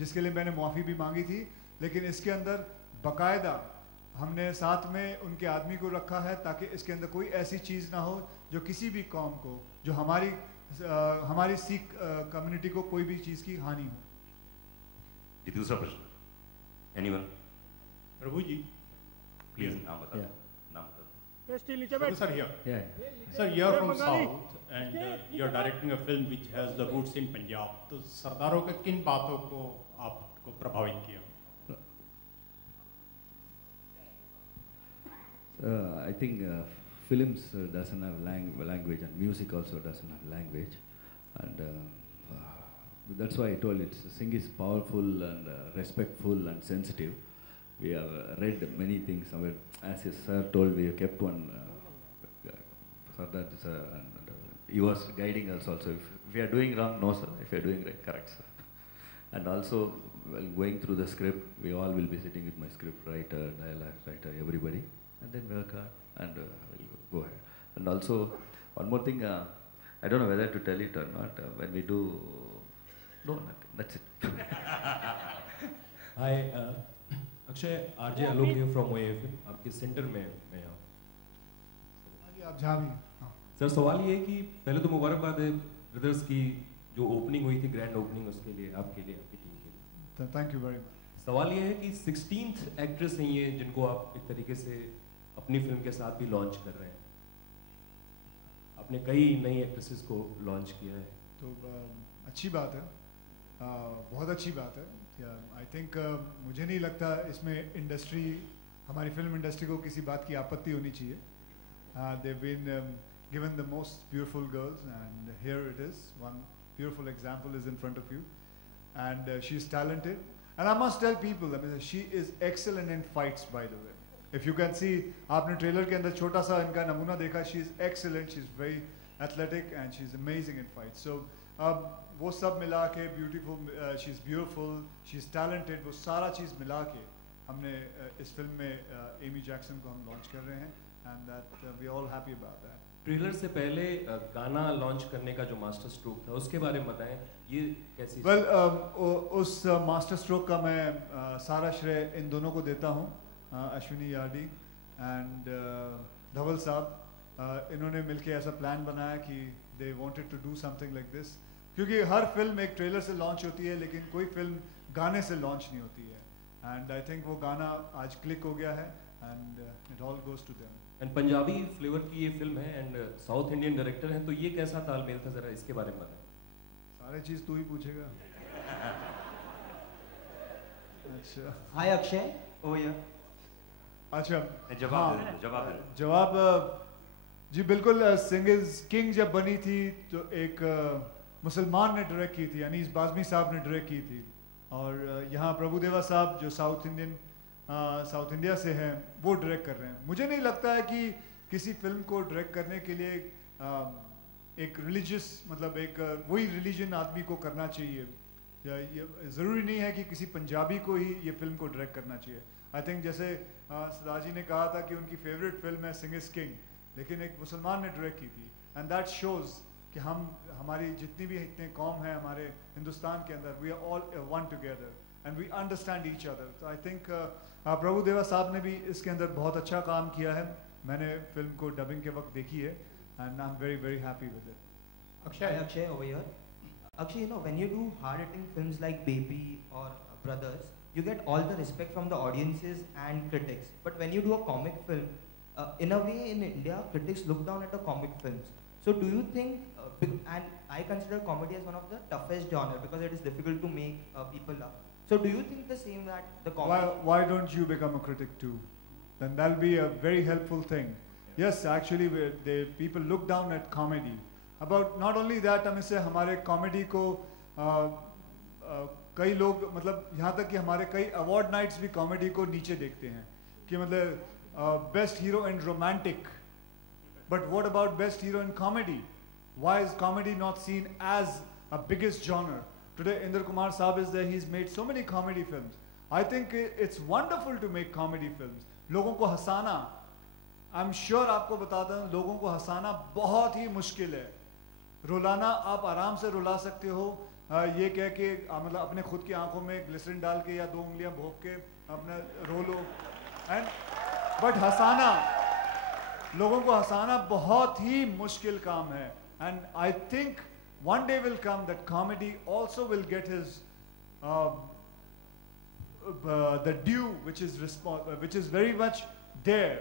जिसके लिए मैंने माफ़ी भी मांगी थी, लेकिन इसके अंदर बाकायदा हमने साथ में उनके आदमी को रखा है ताकि इसके अंदर कोई ऐसी चीज़ ना हो जो किसी भी कौम को, जो हमारी सिख कम्युनिटी को कोई भी चीज़ की हानि हो। जी दूसरा प्रश्न, एनीवन? प्रभु जी प्लीज नाम बता। नाम बता। Sir, here. Sir, you're from South and you're directing a film which has the roots in Punjab. तो सरदारों के किन बातों को आपको प्रभावित किया? I think films doesn't have language, and music also doesn't have language, and that's why I told it. Singh is powerful and respectful and sensitive. We have read many things. As his sir told, we have kept one. He was guiding us also. If we are doing wrong, no sir. If we are doing right, correct sir. And also, while going through the script, we all will be sitting with my script writer, dialogue writer, everybody, and then work hard and we'll go ahead. And also, one more thing. I don't know whether to tell it or not. When we do, no, nothing. That's it. Hi. Akshay, RJ Alok here from OAFM, आपके centre में मैं यहाँ। आप जहाँ भी। Sir सवाल ये है कि पहले तो मुबारकबाद है ब्रदर्स की जो ओपनिंग हुई थी, ग्रैंड ओपनिंग, उसके लिए आपके लिए, आपकी टीम के लिए। Thank you very much. सवाल ये है कि 16th एक्ट्रेस हैं ये जिनको आप एक तरीके से अपनी फिल्म के साथ भी लॉन्च कर रहे हैं। आपने कई नई एक्ट्रेसेस को लॉन्च किया है, तो अच्छी बात है, बहुत अच्छी बात है। आई थिंक मुझे नहीं लगता इसमें इंडस्ट्री, हमारी फिल्म इंडस्ट्री को किसी बात की आपत्ति होनी चाहिए। they've been given the most beautiful girls, and here it is. One beautiful example is in front of you, and she's talented. And I must tell people, I mean, she is excellent in fights, by the way. If you can see, आपने trailer के अंदर छोटा सा इनका नमूना देखा, she is excellent, she's very athletic, and she's amazing in fights. So वो सब मिला के beautiful, she is beautiful, she is talented, वो सारा चीज़ मिला के हमने इस फिल्म में एमी जैक्सन को हम लॉन्च कर रहे हैं, and that we all happy about that. Trailer से पहले गाना लॉन्च करने का जो मास्टर स्ट्रोक था उसके बारे में बताएं, ये कैसी? वेल, उस मास्टर स्ट्रोक का मैं सारा श्रेय इन दोनों को देता हूँ, अश्विनी यार्डी एंड धवल साहब। इन्होंने मिलके ऐसा प्लान बनाया कि they wanted to do something like this, क्योंकि हर फिल्म एक ट्रेलर से लॉन्च होती है, लेकिन कोई फिल्म गाने से लॉन्च नहीं होती है, एंड आई थिंक वो गाना आज क्लिक हो गया है, and it all goes to them. And Punjabi flavour की ये फिल्म है एंड साउथ इंडियन डायरेक्टर हैं, तो ये कैसा तालमेल था, जरा इसके बारे में बताएं। सारे चीज तू ही पूछेगा। अच्छा, हाय अक्षय, ओ या अच्छा, जवाब जी बिल्कुल। सिंह इज किंग जब बनी थी तो एक मुसलमान ने डायरेक्ट की थी, अनीस बाज़मी साहब ने डायरेक्ट की थी, और यहाँ प्रभुदेवा साहब जो साउथ इंडिया से हैं वो डायरेक्ट कर रहे हैं। मुझे नहीं लगता है कि किसी फिल्म को डायरेक्ट करने के लिए एक रिलीजियस, मतलब एक वही रिलीजन आदमी को करना चाहिए, या ये ज़रूरी नहीं है कि किसी पंजाबी को ही ये फिल्म को डायरेक्ट करना चाहिए। आई थिंक जैसे सदाजी ने कहा था कि उनकी फेवरेट फिल्म है सिंह इज किंग, लेकिन एक मुसलमान ने डायरेक्ट की थी, एंड दैट शोज़ कि हमारी जितनी भी इतने कौम हैं हमारे हिंदुस्तान के अंदर, we are all one together and we understand each other. तो आई थिंक प्रभुदेवा साहब ने भी इसके अंदर बहुत अच्छा काम किया है। मैंने फिल्म को डबिंग के वक्त देखी है, and I am very very happy with it. Akshay over here. Actually, when you do hard-hitting films like Baby or Brothers, you get all the respect from the audiences and critics. But when you do a comic film, in a way in India, critics look down at the comic films. So do you think, and I consider comedy as one of the toughest genre because it is difficult to make people laugh. So do you think the same that the comedy... Why don't you become a critic too? Then that'll be a very helpful thing. Yes, actually, people look down at comedy. About not only that, हम इससे हमारे comedy को कई लोग मतलब यहाँ तक कि हमारे कई award nights भी comedy को नीचे देखते हैं कि मतलब best hero in romantic. But what about best hero in comedy? Why is comedy not seen as a biggest genre? Today, Inder Kumar Saab is there. He's made so many comedy films. I think it's wonderful to make comedy films. लोगों को हंसाना, I'm sure आपको बताता हूँ, लोगों को हंसाना बहुत ही मुश्किल है. रुलाना आप आराम से रुला सकते हो, ये कह के मतलब अपने खुद की आंखों में ग्लिसरीन डाल के या 2 उंगलियां भोंक के अपना रो लो. बट हंसाना, लोगों को हंसाना बहुत ही मुश्किल काम है. And I think one day will come that comedy also will get his the due which is very much there.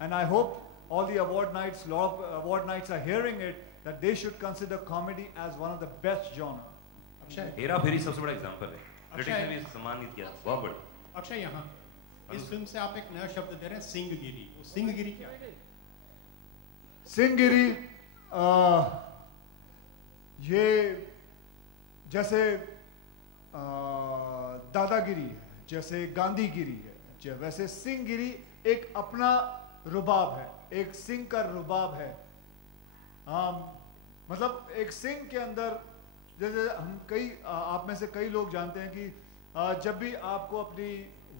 And I hope all the award nights, lot of award nights are hearing it, that they should consider comedy as one of the best genre. Hera फेरी सबसे बड़ा example है. Critics ने भी सम्मानित किया, बहुत बड़ा. अक्षय, यहाँ इस फिल्म से आप एक नया शब्द दे रहे हैं, सिंहगिरी. वो सिंहगिरी क्या है? सिंहगिरी ये जैसे दादागिरी है, जैसे गांधीगिरी है, वैसे सिंहगिरी एक अपना रुबाब है, एक सिंह का रुबाब है. मतलब एक सिंह के अंदर, जैसे हम आप में से कई लोग जानते हैं कि जब भी आपको अपनी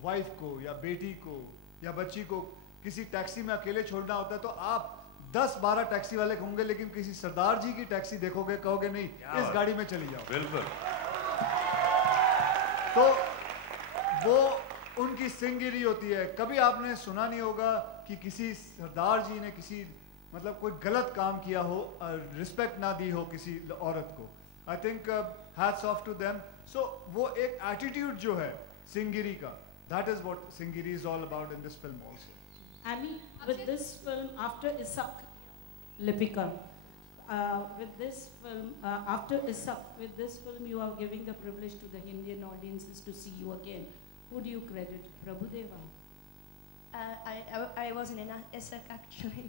वाइफ को या बेटी को या बच्ची को किसी टैक्सी में अकेले छोड़ना होता है तो आप 10-12 टैक्सी वाले होंगे, लेकिन किसी सरदार जी की टैक्सी देखोगे, कहोगे नहीं इस गाड़ी में चली जाओ. बिल्कुल. तो वो उनकी सिंहगिरी होती है. कभी आपने सुना नहीं होगा कि किसी सरदार जी ने किसी मतलब कोई गलत काम किया हो, रिस्पेक्ट ना दी हो किसी औरत को. I think hats off to them. So वो एक एटीट्यूड जो है सिंहगिरी का, that is what Singhagiri is all about in this film also. Annie, with this film, after Isak, Lipika, with this film, after Isak, with this film, you are giving the privilege to the Indian audiences to see you again. Who do you credit? Prabhudeva? I wasn't in Isak actually.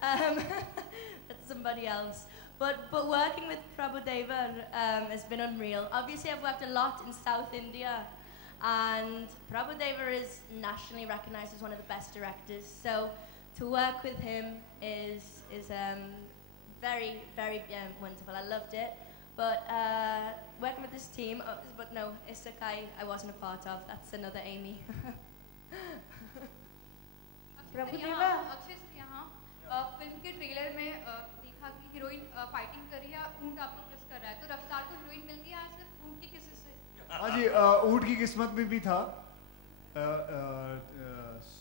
That's somebody else. But working with Prabhudeva has been unreal. Obviously, I've worked a lot in South India. And Prabhudeva is nationally recognized as one of the best directors. So to work with him is very, very wonderful. I loved it. But working with this team, but no, Isak I wasn't a part of. That's another Amy. Prabhudeva, Akshay sir यहाँ film के trailer में देखा कि heroine fighting कर रही है, ऊंट आपको किस कर रहा है, तो रफ्तार को हीरोइन मिलती है सिर्फ ऊंट की किसी से. हाँ जी, ऊँट की किस्मत में भी था.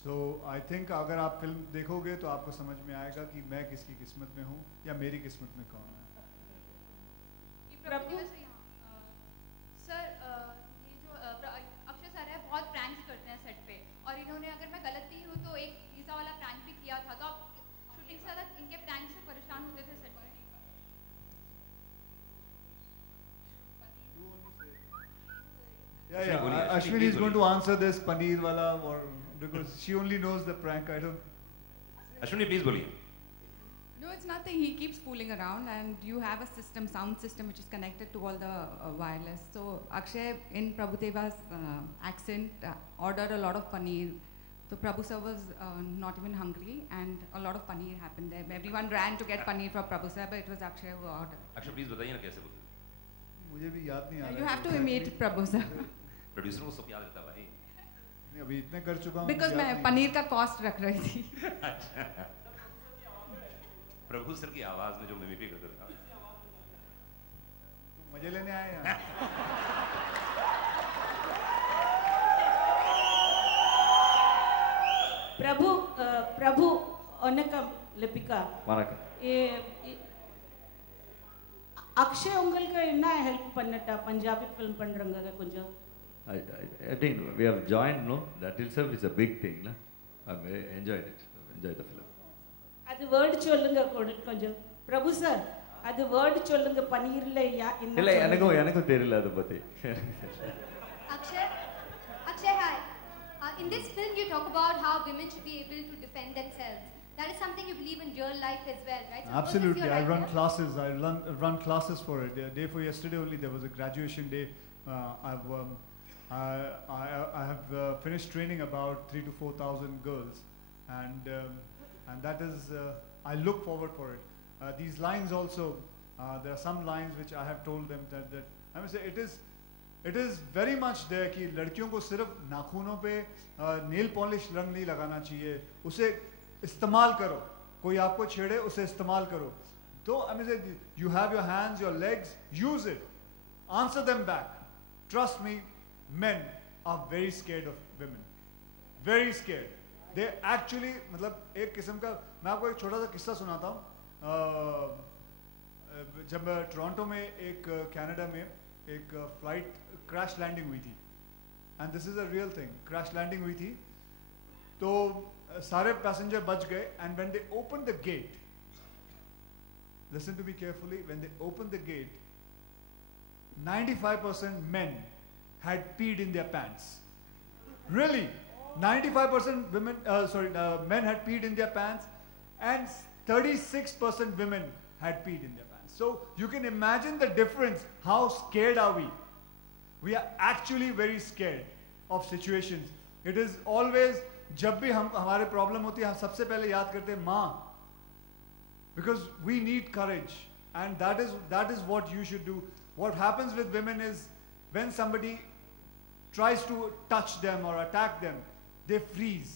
सो आई थिंक अगर आप फिल्म देखोगे तो आपको समझ में आएगा कि मैं किसकी किस्मत में हूँ या मेरी किस्मत में कौन है. सर ये जो अक्षय सर है बहुत प्रैंक्स करते हैं सेट पे, और इन्होंने अगर मैं गलत नहीं हूँ तो एक पिज़्ज़ा वाला प्रैंक भी किया था, तो आप शूटिंग से ज़्यादा इनके प्रैंक से परेशान होते थे सेट पे? Yeah. Ashwini is going to answer this paneer wala, or because she only knows the prank. I don't. Ashwini, please बोलिए. No, it's nothing. He keeps fooling around, and you have a system, sound system, which is connected to all the wireless. So Akshay, in Prabhudeva's accent, ordered a lot of paneer. So Prabhu sir was not even hungry, and a lot of paneer happened there. Everyone ran to get paneer for Prabhu sir, but it was Akshay who ordered. Akshay, please बताइए ना कैसे बोलते. मुझे भी याद नहीं आ रहा. You have to imitate Prabhu sir. Producer को सब याद रहता भाई. नहीं, अभी इतने कर चुका हूँ. Because मैं पनीर का कॉस्ट रख रही थी. प्रभु सर की आवाज में जो मिमिक्री करते थे. मजे लेने आए हैं. प्रभु वनकम लिपिका. वनकम. அக்ஷய் உங்களுக்கு என்ன ஹெல்ப் பண்ணட்டா பஞ்சாபி ஃபிலிம் பண்றங்க கொஞ்சம் I think we have joined, no? That itself is a big thing, no? I enjoyed it. Enjoyed the film. அது வேர்ட் சொல்லுங்க கொஞ்சம் பிரபு சார் அது வேர்ட் சொல்லுங்க பனீர்ல இல்ல எனக்கும் தெரியல அத பத்தி Akshay, hi. In this film you talk about how women should be able to defend themselves. That is something you believe in real life as well, right? So absolutely. I run classes. I run classes for it. The day for yesterday only there was a graduation day. I have finished training about 3,000 to 4,000 girls, and that is I look forward for it. These lines also, there are some lines which I have told them that I must say it is very much there कि लड़कियों को सिर्फ नाखूनों पे nail polish रंग नहीं लगाना चाहिए, उसे इस्तेमाल करो, कोई आपको छेड़े उसे इस्तेमाल करो. तो I mean, you have your hands, your legs, use it, answer them back. Trust me, men are very scared of women, very scared. They actually मतलब एक किस्म का मैं आपको एक छोटा सा किस्सा सुनाता हूँ. जब टोरंटो में एक कनाडा में एक फ्लाइट क्रैश लैंडिंग हुई थी, and this is a real thing, crash landing हुई थी तो सारे पैसेंजर बच गए, and when they open the gate, listen to me carefully, when they open the gate 95% men had peed in their pants. Really, 95% men had peed in their pants, and 36% women had peed in their pants. So you can imagine the difference. How scared are we? We are actually very scared of situations. It is always, जब भी हमारे problem होती है हम सबसे पहले याद करते हैं माँ, because we need courage, and that is what you should do. What happens with women is when somebody tries to touch them or attack them, they freeze.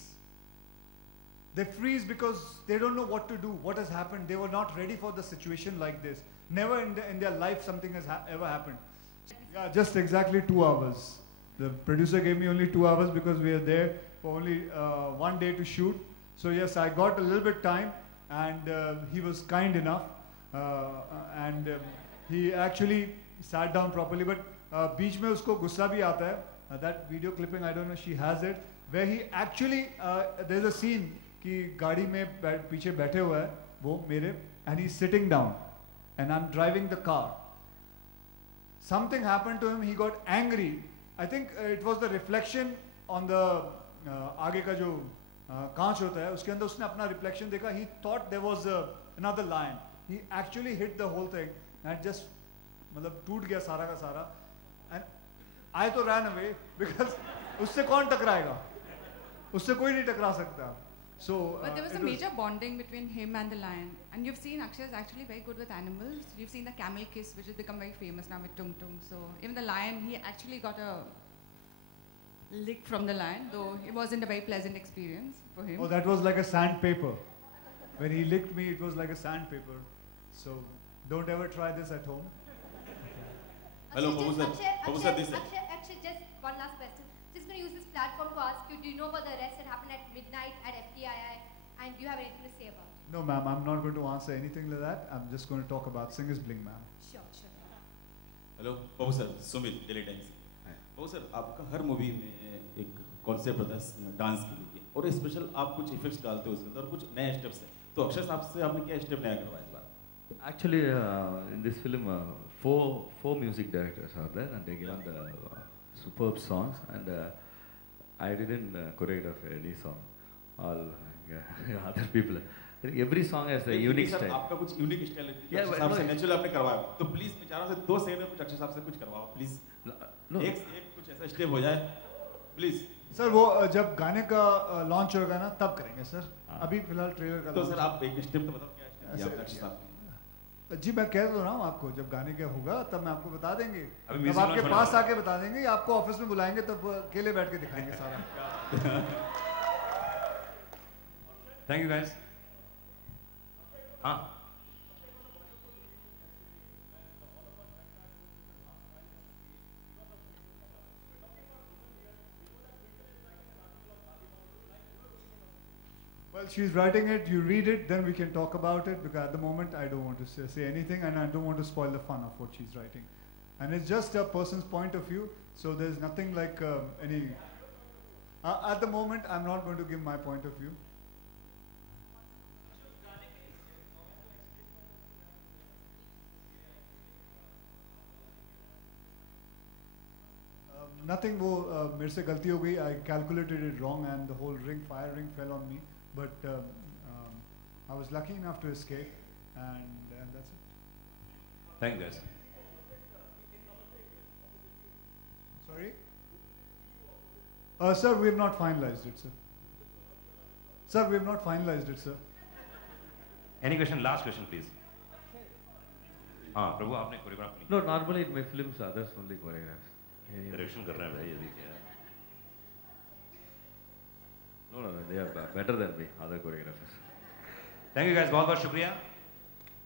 They freeze because they don't know what to do, what has happened. They were not ready for the situation like this. Never in their life something has ever happened. Yeah, just exactly 2 hours. The producer gave me only 2 hours because we are there for only 1 day to shoot. So yes, I got a little bit time, and he was kind enough, and he actually sat down properly. But बीच में उसको गुस्सा भी आता है. That video clipping, I don't know, she has it, where he actually there's a scene कि गाड़ी में पीछे बैठे हुआ है वो मेरे, and he's sitting down and I'm driving the car. Something happened to him, he got angry. I think it was the reflection on the आगे का जो कांच होता है उसके अंदर उसने अपना reflection देखा. He thought there was another lion. He actually hit the whole thing and just मतलब टूट गया सारा का सारा. And I तो ran away because उससे कौन टकराएगा, उससे कोई नहीं टकरा सकता. So, but there was a major bonding between him and the lion. And you've seen Akshay is actually very good with animals. You've seen the camel kiss, which has become very famous now with Tung Tung. So even the lion, he actually got a lick from the lion, though it wasn't a very pleasant experience for him. Oh, that was like a sandpaper. When he licked me, it was like a sandpaper. So don't ever try this at home. Hello, Akshay, just one last question. Just going to use this platform to ask you, do you know about the arrest that happened at midnight at FTII, and do you have anything to say about it? No, ma'am, I'm not going to answer anything like that. I'm just going to talk about Singers Bling, ma'am. Sure. Hello Babu sir, Sumit Delhi Times. Babu sir, आपका हर movie में एक concept होता है dance के लिए, और special आप कुछ इफेक्ट्स डालते हो उसके अंदर, कुछ नए स्टेप्स हैं. तो अक्षय साहब से आपने क्या स्टेप नया करवाया इस बार? Actually, in this film, four music directors are there, and they given the superb songs, and I didn't choreograph any song. All other people. Every song has a unique style. आपका कुछ unique style है. अक्षय साहब से natural आपने करवाया, तो please मैं चाह रहा हूँ 2 सेकंड में कुछ अक्षय साहब से कुछ करवाओ प्लीज. एक कुछ ऐसा स्टेप हो जाए प्लीज. सर वो जब गाने का लॉन्च होगा ना तब करेंगे सर. अभी फिलहाल ट्रेलर का. तो सर आप एक स्टेप तो बताओ क्या स्टेप है अक्षय साहब? जी मैं कह तो रहा हूँ आपको, जब गाने का होगा तब मैं आपको बता देंगे. जब आपके पास आके बता देंगे, आपको ऑफिस में बुलाएंगे तब अकेले बैठ के दिखाएंगे सारा. Thank you guys. हाँ Well, she's writing it, you read it, then we can talk about it, because at the moment I don't want to say anything, and I don't want to spoil the fun of what she's writing. And it's just a person's point of view, so there's nothing like any... at the moment, I'm not going to give my point of view. Nothing, वो मेरे से गलती हो गई. I calculated it wrong and the whole fire ring fell on me. But I was lucky enough to escape, and that's it. Thank you, guys. Sorry? Sir, we have not finalized it, sir. Sir, we have not finalized it, sir. Any question? Last question, please. हाँ, प्रभु आपने choreograph नहीं. No, normally in my films others only choreograph. Direction कर रहे हैं भाई अभी क्या? No, they are better than me, other choreographers. Thank you guys, बहुत बहुत शुक्रिया.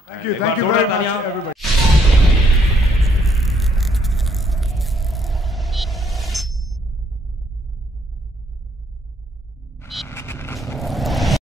Thank you very much, everybody.